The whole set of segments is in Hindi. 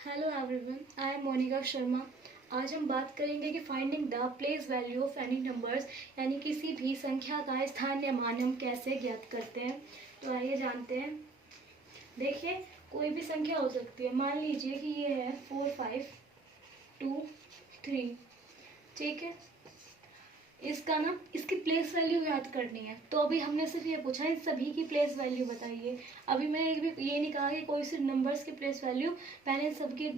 Hello everyone, I am Monika Sharma. आज हम बात करेंगे कि finding the place value of any numbers, यानी किसी भी संख्या का स्थानीय मान हम कैसे ज्ञात करते हैं। तो आइए जानते हैं। देखिए, कोई भी संख्या हो सकती है। मान लीजिए कि ये है 4523, ठीक है। इसका ना इसकी प्लेस वैल्यू याद करनी है। तो अभी हमने सिर्फ ये पूछा इन सभी की प्लेस वैल्यू बताइए। अभी मैंने एक भी ये नहीं कहा कि कोई सिर्फ नंबर्स की प्लेस वैल्यू, पहले इन सबकी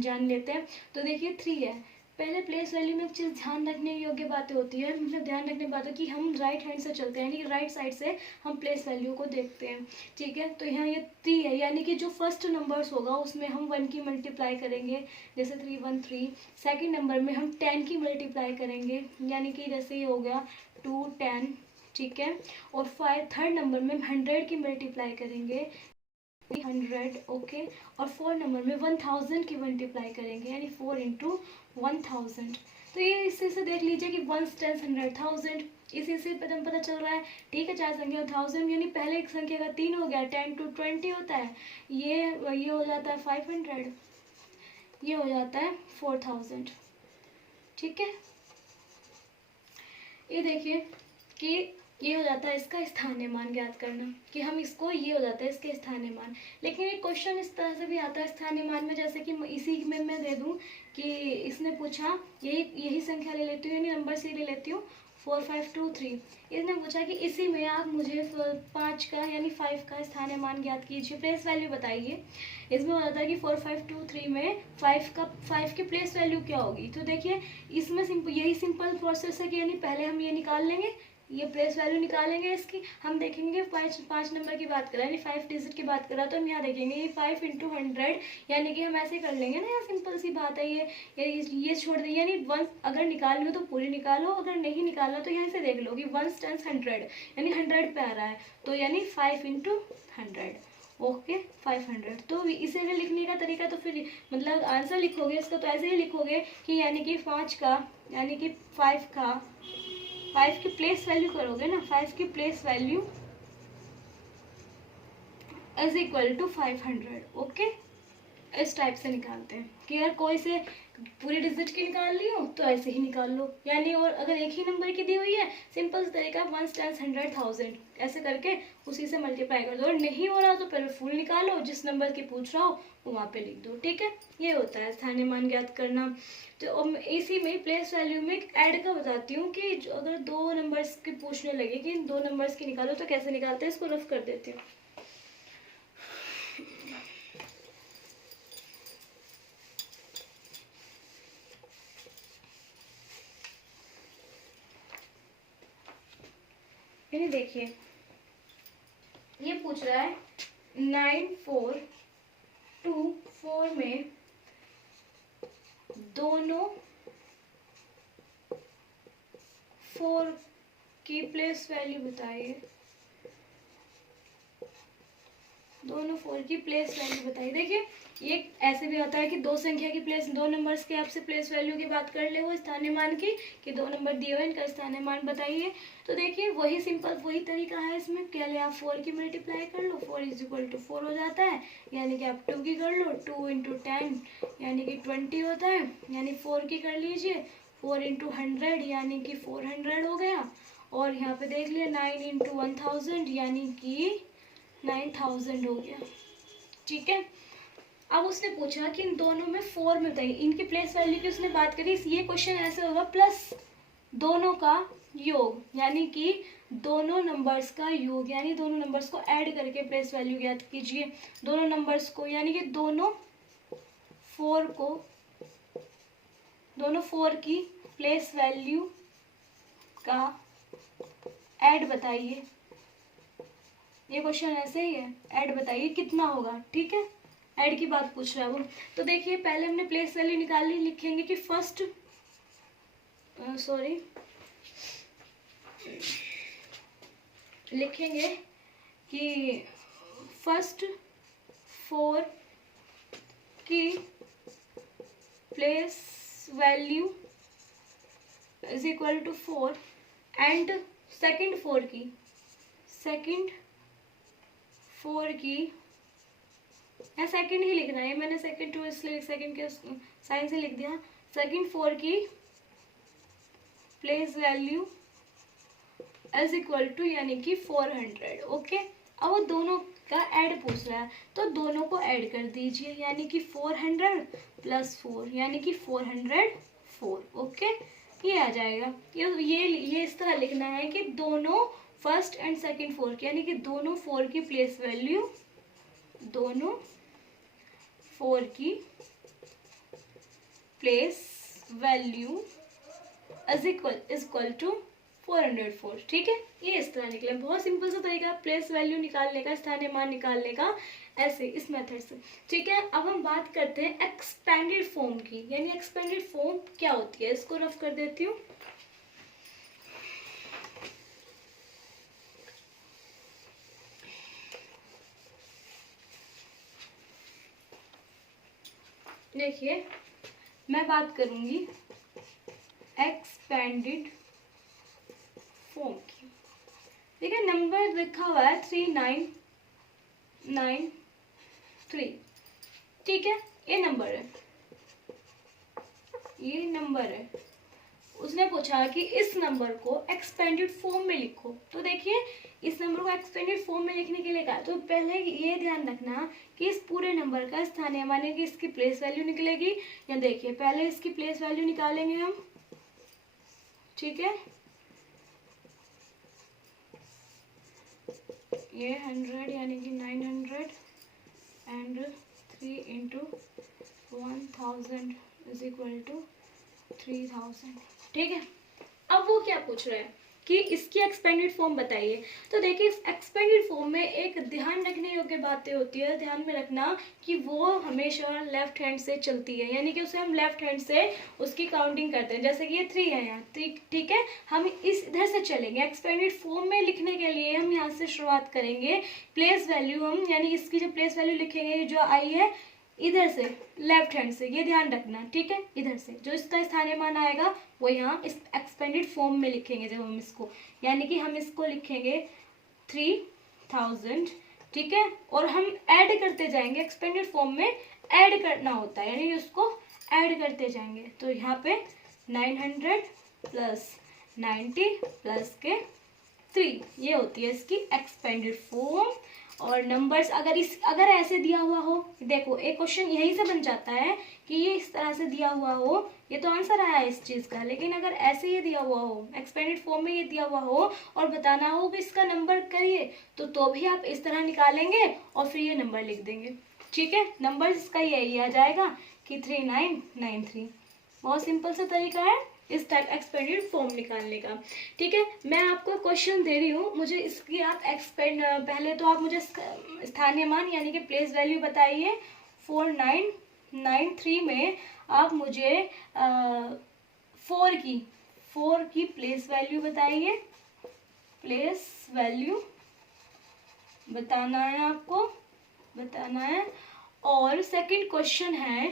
जान लेते हैं। तो देखिए 3 है। पहले प्लेस वैल्यू में एक चीज़ ध्यान रखने योग्य बातें होती है, मतलब ध्यान रखने बात है कि हम राइट हैंड से चलते हैं, यानी कि राइट साइड से हम प्लेस वैल्यू को देखते हैं, ठीक है। तो यहाँ ये 3 है, यानी कि जो फर्स्ट नंबर्स होगा उसमें हम 1 की मल्टीप्लाई करेंगे, जैसे 313। सेकंड नंबर में हम 10 की मल्टीप्लाई करेंगे, यानी कि जैसे ये हो गया 210, ठीक है। और थर्ड नंबर में हम 100 की मल्टीप्लाई करेंगे, 100, ओके। और फोर्थ नंबर में 1000 की मल्टीप्लाई करेंगे, यानी 4 इंटू 1000। तो ये इससे से देख लीजिए कि 1 10 100 1000, इसी से पता चल रहा है, ठीक है। चार संख्या 1000, यानी पहले एक संख्या का 3 हो गया, 10 to 20 होता है। ये हो जाता है 500, ये हो जाता है 4000, ठीक है। ये देखिए कि ये हो जाता है इसका स्थानीय मान ज्ञात करना, कि हम इसको, ये हो जाता है इसके स्थानीय मान। लेकिन एक क्वेश्चन इस तरह से भी आता है स्थानीय मान में, जैसे कि इसी में मैं दे दूं कि इसने पूछा, यही संख्या ले लेती हूँ, यानी नंबर से ले लेती हूँ 4523। इसने पूछा कि इसी में आप मुझे 5 का यानी 5 का स्थानीय मान ज्ञात कीजिए, प्लेस वैल्यू बताइए। इसमें हो जाता है कि 4523 में 5 की प्लेस वैल्यू क्या होगी। तो देखिए इसमें यही सिंपल प्रोसेस है कि यानी पहले हम ये निकाल लेंगे, ये प्लेस वैल्यू निकालेंगे इसकी। हम देखेंगे 5 नंबर की बात करा, यानी 5 डिजिट की बात करा, तो हम यहाँ देखेंगे ये 5 इंटू 100, यानी कि हम ऐसे कर लेंगे ना, यार सिंपल सी बात है। ये छोड़ देंगे, यानी 1 अगर निकाल लो तो पूरी निकालो, अगर नहीं निकालना तो यहाँ से देख लो कि 1 10 100, यानी 100 पे आ रहा है, तो यानी 5 इंटू 100, ओके 500। तो इसे अगर लिखने का तरीका, तो फिर मतलब आंसर लिखोगे इसका तो ऐसे ही लिखोगे कि यानी कि 5 का, यानी कि 5 की प्लेस वैल्यू करोगे ना, 5 की place value is equal to 500, okay. इस टाइप से निकालते हैं कि यार कोई से पूरी डिजिट की निकाल ली हो तो ऐसे ही निकाल लो, यानी और अगर एक ही नंबर की दी हुई है, सिंपल तरीका 1 10 100 1000 ऐसे करके उसी से मल्टीप्लाई कर दो। और नहीं हो रहा तो पहले फुल निकालो, जिस नंबर की पूछ रहा हो वो वहाँ पे लिख दो, ठीक है। ये होता है स्थानीय मान ज्ञात करना। तो इसी में प्लेस वैल्यू में ऐड का बताती हूँ कि अगर 2 नंबर्स की पूछने लगे कि इन 2 नंबर्स की निकालो तो कैसे निकालते हैं, इसको रफ कर देती हूँ। यानी देखिए ये पूछ रहा है 9424 में दोनों 4 की प्लेस वैल्यू बताइए, दोनों 4 की प्लेस वैल्यू बताइए। देखिए ये ऐसे भी आता है कि दो संख्या की प्लेस, 2 नंबर्स के आपसे प्लेस वैल्यू की बात कर ले वो स्थानीय मान की, कि 2 नंबर दिए हुए इनका स्थानीय मान बताइए। तो देखिए वही सिंपल वही तरीका है इसमें, पहले आप 4 की मल्टीप्लाई कर लो, 4 इज इक्वल टू 4 हो जाता है, यानी कि आप 2 की कर लो, 2 इंटू 10 यानी कि 20 होता है, यानी 4 की कर लीजिए, 4 इंटू 100 यानी कि 400 हो गया। और यहाँ पे देख लिया 9 इंटू 1000 यानी कि 9000 हो गया, ठीक है। अब उसने पूछा कि इन दोनों में 4 में बताइए, इनकी प्लेस वैल्यू की उसने बात करी। ये क्वेश्चन ऐसे होगा प्लस दोनों का योग, यानी कि दोनों नंबर्स का योग, यानी दोनों नंबर्स को ऐड करके प्लेस वैल्यू ज्ञात कीजिए। दोनों नंबर्स को, यानी कि दोनों 4 की प्लेस वैल्यू का ऐड बताइए। ये क्वेश्चन ऐसे ही है, ऐड बताइए कितना होगा, ठीक है। ऐड की बात पूछ रहा है वो। तो देखिए पहले हमने प्लेस वैल्यू निकाली, लिखेंगे कि फर्स्ट लिखेंगे कि फर्स्ट 4 की place value is equal to 4 and second 4 की या सेकंड ही लिखना है, मैंने सेकंड 2 इसलिए सेकंड के साइन से लिख दिया। सेकंड 4 की place value is equal to यानी कि 400। ओके, अब वो दोनों का ऐड पूछ रहा है तो दोनों को ऐड कर दीजिए, यानी कि 400 प्लस 4 यानी कि 404। ओके, ये आ जाएगा। ये इस तरह लिखना है कि दोनों फर्स्ट एंड सेकंड 4 की, यानी कि दोनों 4 की प्लेस वैल्यू, दोनों 4 की place value is equal to 404। ठीक है, ये इस तरह निकले। बहुत सिंपल सा तरीका प्लेस वैल्यू निकालने का, स्थानीय मान निकालने का, ऐसे इस मेथड से। ठीक है, अब हम बात करते हैं एक्सपेंडेड फॉर्म की, यानी एक्सपेंडेड फॉर्म क्या होती है। इसको रफ कर देती हूँ। देखिए, मैं बात करूंगी एक्सपेंडेड फॉर्म की। ठीक है, नंबर लिखा हुआ है 3993। ठीक है, ये नंबर है, ये नंबर है। उसने पूछा कि इस नंबर को एक्सपेंडेड फॉर्म में लिखो। तो देखिए, इस नंबर को एक्सपेंडेड फॉर्म में लिखने के लिए कहा, तो पहले ये ध्यान रखना कि इस पूरे नंबर का स्थानीय मान कि इसकी प्लेस वैल्यू निकलेगी। या देखिए, पहले इसकी प्लेस वैल्यू निकालेंगे हम। ठीक है, ये 100 यानी कि 900 and 3 into 1000 is equal to 3000। ठीक है, अब वो क्या पूछ रहे हैं कि इसकी एक्सपेंडेड फॉर्म बताइए। तो देखिए, इस एक्सपेंडेड फॉर्म में एक ध्यान रखने योग्य बातें होती है। ध्यान में रखना कि वो हमेशा लेफ्ट हैंड से चलती है, यानी कि उसे हम लेफ्ट हैंड से उसकी काउंटिंग करते हैं। जैसे कि ये 3 है यहाँ, ठीक है, हम इधर से चलेंगे। एक्सपेंडेड फॉर्म में लिखने के लिए हम यहाँ से शुरुआत करेंगे। प्लेस वैल्यू हम, यानी इसकी जो प्लेस वैल्यू लिखेंगे, जो आई है इधर से, लेफ्ट हैंड से, ये ध्यान रखना। ठीक है, इधर से जो इसका स्थानीय मान आएगा वो यहाँ इस एक्सपेंडेड फॉर्म में लिखेंगे जब हम इसको, यानी कि हम इसको लिखेंगे 3000। ठीक है, और हम ऐड करते जाएंगे। एक्सपेंडेड फॉर्म में ऐड करना होता है, यानी उसको ऐड करते जाएंगे। तो यहाँ पे 900 प्लस 90 प्लस के 3, ये होती है इसकी एक्सपेंडेड फॉर्म। और नंबर्स अगर ऐसे दिया हुआ हो, देखो एक क्वेश्चन यहीं से बन जाता है कि ये इस तरह से दिया हुआ हो, ये तो आंसर आया है इस चीज का। लेकिन अगर ऐसे ये दिया हुआ हो, एक्सपेंडेड फॉर्म में ये दिया हुआ हो और बताना हो कि इसका नंबर करिए, तो भी आप इस तरह निकालेंगे और फिर ये नंबर लिख देंगे। ठीक है, नंबर इसका यही आ जाएगा कि 3993। बहुत सिंपल सा तरीका है इस टाइप एक्सपेंडेड फॉर्म निकालने का। ठीक है, मैं आपको क्वेश्चन दे रही हूँ, मुझे इसकी आप पहले तो आप मुझे स्थानीय मान यानी कि प्लेस वैल्यू बताइए। 4993 में आप मुझे 4 की प्लेस वैल्यू बताइए। प्लेस वैल्यू बताना है, आपको बताना है। और सेकंड क्वेश्चन है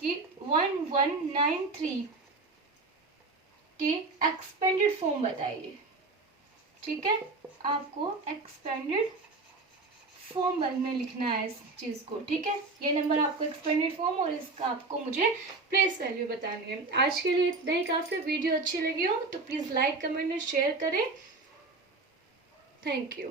कि 1193 की एक्सपेंडेड फॉर्म बताइए। ठीक है, आपको एक्सपेंडेड फॉर्म में लिखना है इस चीज को। ठीक है, ये नंबर आपको एक्सपेंडेड फॉर्म और इसका आपको मुझे प्लेस वैल्यू बतानी है। आज के लिए इतना ही काफी। वीडियो अच्छी लगी हो तो प्लीज लाइक, कमेंट और शेयर करें। Thank you.